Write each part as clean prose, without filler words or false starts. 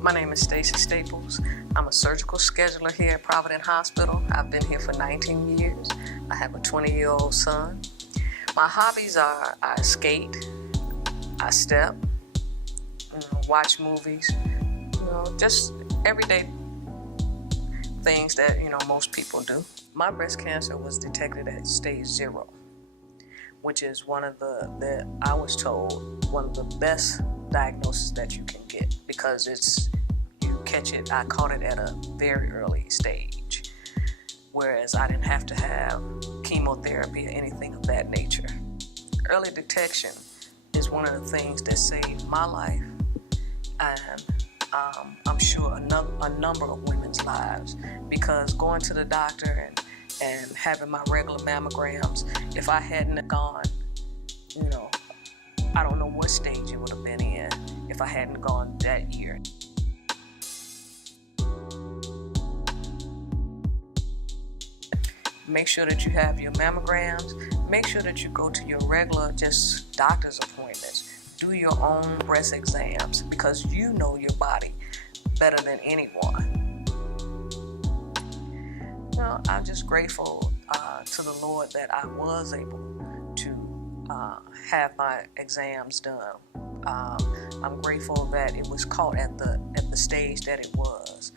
My name is Staci Staples. I'm a surgical scheduler here at Providence Hospital. I've been here for 19 years. I have a 20-year-old son. My hobbies are I skate, I step, watch movies, just everyday things that, most people do. My breast cancer was detected at stage 0, which is one of I was told, one of the best diagnosis that you can get, because you catch it. I caught it at a very early stage, whereas I didn't have to have chemotherapy or anything of that nature. Early detection is one of the things that saved my life, and I'm sure a number of women's lives, because going to the doctor and having my regular mammograms, if I hadn't gone, I don't know what stage it would have been in if I hadn't gone that year. Make sure that you have your mammograms. Make sure that you go to your regular just doctor's appointments. Do your own breast exams, because you know your body better than anyone. I'm just grateful to the Lord that I was able to have my exams done. I'm grateful that it was caught at the stage that it was.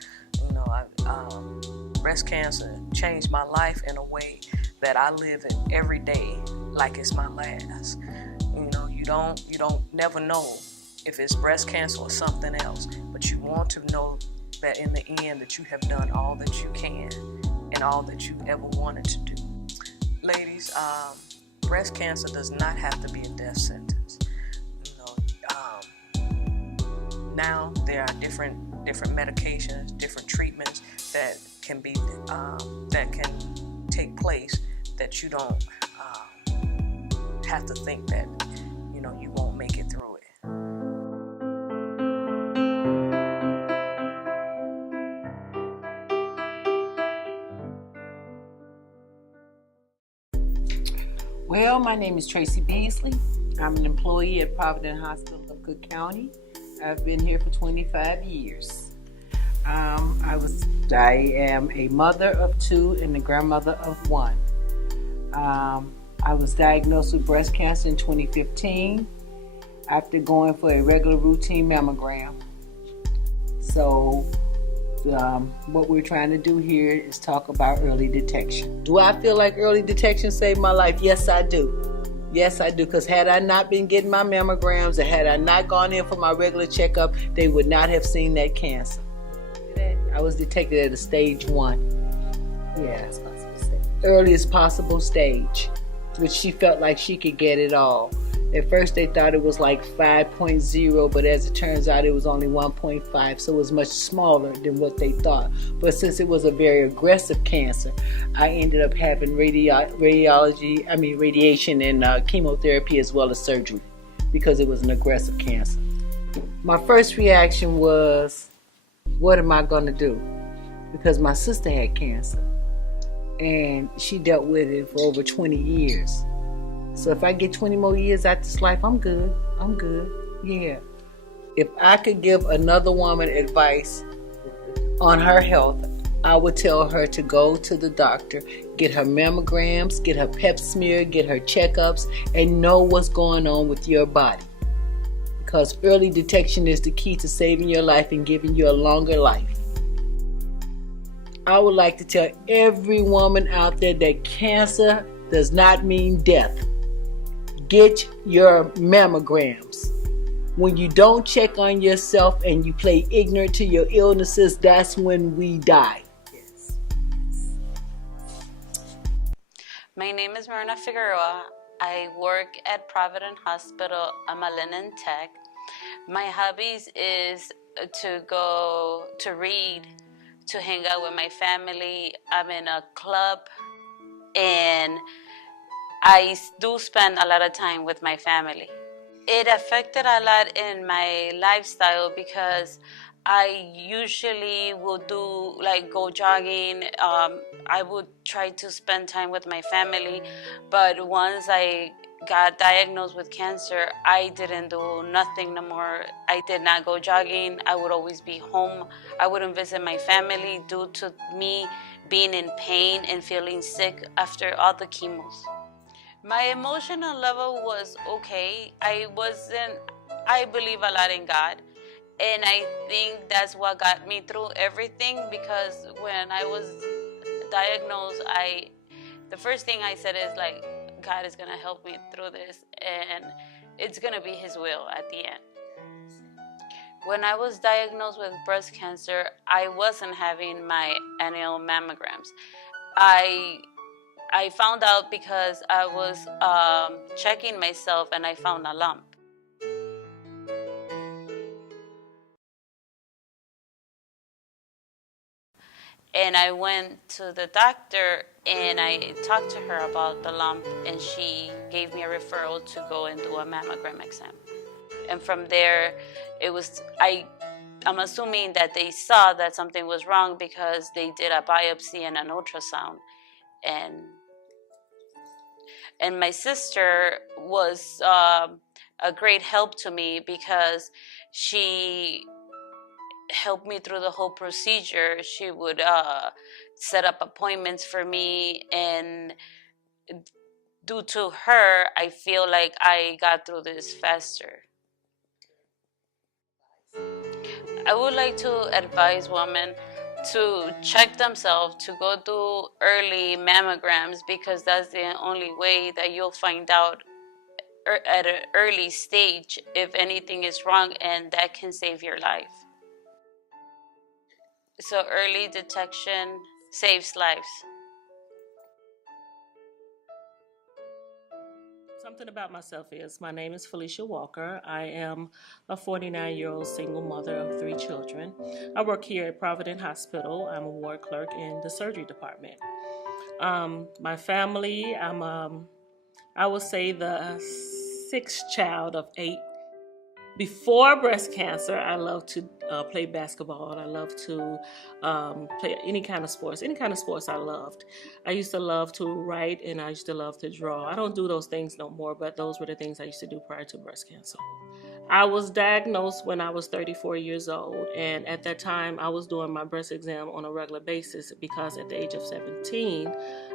Breast cancer changed my life in a way that I live it every day like it's my last. You don't never know if it's breast cancer or something else, but you want to know that in the end that you have done all that you can and all that you ever wanted to do. Ladies, breast cancer does not have to be a death sentence. Now there are different medications, different treatments that can take place, that you don't have to think that you won't make it through it. Well, my name is Tracy Beasley. I'm an employee at Providence Hospital of Cook County. I've been here for 25 years. I am a mother of 2 and a grandmother of 1. I was diagnosed with breast cancer in 2015 after going for a regular routine mammogram. So what we're trying to do here is talk about early detection. Do I feel like early detection saved my life? Yes, I do. Yes, I do, because had I not been getting my mammograms, or had I not gone in for my regular checkup, they would not have seen that cancer. I was detected at a stage 1. Yeah, earliest possible stage, which she felt like she could get it all. At first they thought it was like 5.0, but as it turns out it was only 1.5, so it was much smaller than what they thought. But since it was a very aggressive cancer, I ended up having radiation and chemotherapy as well as surgery, because it was an aggressive cancer. My first reaction was, what am I going to do? Because my sister had cancer and she dealt with it for over 20 years. So if I get 20 more years out this life, I'm good. Yeah. If I could give another woman advice on her health, I would tell her to go to the doctor, get her mammograms, get her pap smear, get her checkups, and know what's going on with your body. Because early detection is the key to saving your life and giving you a longer life. I would like to tell every woman out there that cancer does not mean death. Get your mammograms. When you don't check on yourself and you play ignorant to your illnesses, that's when we die. Yes. My name is Marina Figueroa. I work at Providence Hospital. I'm a linen tech. My hobbies is to go to read, to hang out with my family. I'm in a club, and I do spend a lot of time with my family. It affected a lot in my lifestyle because I usually will do like go jogging. I would try to spend time with my family, but once I got diagnosed with cancer, I didn't do nothing no more. I did not go jogging. I would always be home. I wouldn't visit my family due to me being in pain and feeling sick after all the chemos. My emotional level was okay. I believe a lot in God. And I think that's what got me through everything, because when I was diagnosed, the first thing I said is like, God is gonna help me through this, and it's gonna be His will at the end. When I was diagnosed with breast cancer, I wasn't having my annual mammograms. I found out because I was checking myself and I found a lump. And I went to the doctor and I talked to her about the lump, and she gave me a referral to go and do a mammogram exam. And from there, I'm assuming that they saw that something was wrong because they did a biopsy and an ultrasound. And my sister was a great help to me because she helped me through the whole procedure. She would set up appointments for me, and due to her, I feel like I got through this faster. I would like to advise women to check themselves, to go do early mammograms, because that's the only way that you'll find out at an early stage if anything is wrong, and that can save your life. So early detection saves lives. Something about myself is, my name is Felicia Walker. I am a 49-year-old single mother of 3 children. I work here at Providence Hospital. I'm a ward clerk in the surgery department. My family, I would say the 6th child of 8. Before breast cancer, I loved to play basketball. I loved to play any kind of sports. Any kind of sports I loved. I used to love to write, and I used to love to draw. I don't do those things no more, but those were the things I used to do prior to breast cancer. I was diagnosed when I was 34 years old, and at that time I was doing my breast exam on a regular basis because at the age of 17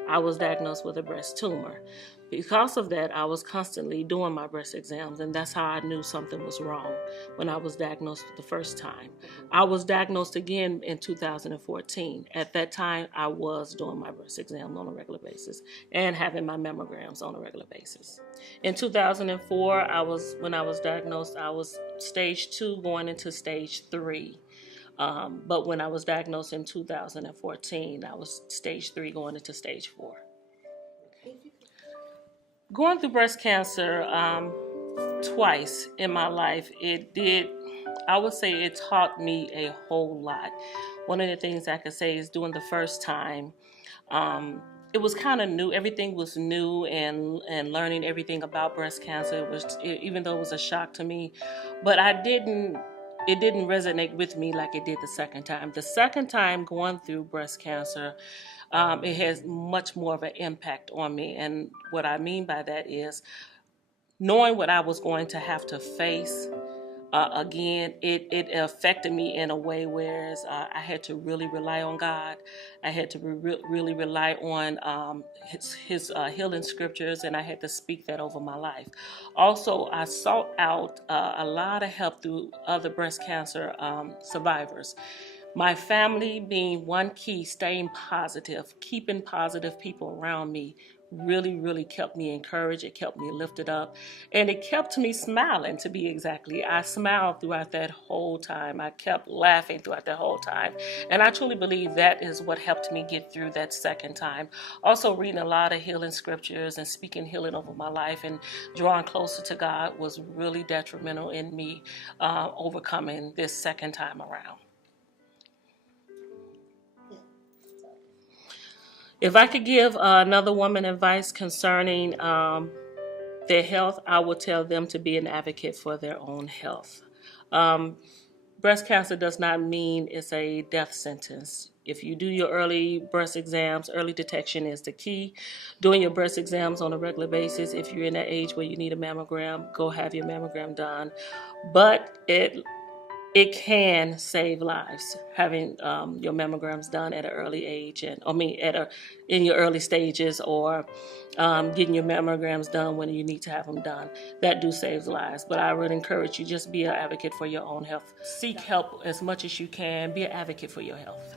I was diagnosed with a breast tumor. Because of that, I was constantly doing my breast exams, and that's how I knew something was wrong when I was diagnosed the first time. I was diagnosed again in 2014. At that time, I was doing my breast exams on a regular basis and having my mammograms on a regular basis. In 2004, when I was diagnosed, I was stage 2 going into stage 3. But when I was diagnosed in 2014, I was stage 3 going into stage 4. Going through breast cancer twice in my life, I would say it taught me a whole lot. One of the things I could say is during the first time, it was kind of new. Everything was new, and learning everything about breast cancer even though it was a shock to me, but it didn't resonate with me like it did the second time. The second time going through breast cancer, it has much more of an impact on me. And what I mean by that is knowing what I was going to have to face again, it affected me in a way whereas I had to really rely on God. I had to really rely on his healing scriptures, and I had to speak that over my life. Also, I sought out a lot of help through other breast cancer survivors. My family being one key, staying positive, keeping positive people around me really kept me encouraged. It kept me lifted up, and it kept me smiling, to be exactly. I smiled throughout that whole time. I kept laughing throughout that whole time, and I truly believe that is what helped me get through that second time. Also, reading a lot of healing scriptures and speaking healing over my life and drawing closer to God was really detrimental in me overcoming this second time around. If I could give another woman advice concerning their health, I would tell them to be an advocate for their own health. breast cancer does not mean it's a death sentence. If you do your early breast exams, early detection is the key. Doing your breast exams on a regular basis. If you're in that age where you need a mammogram, go have your mammogram done. But it can save lives having your mammograms done at an early age, and in your early stages, or getting your mammograms done when you need to have them done. That do save lives. But I would encourage you, just be an advocate for your own health. Seek help as much as you can. Be an advocate for your health.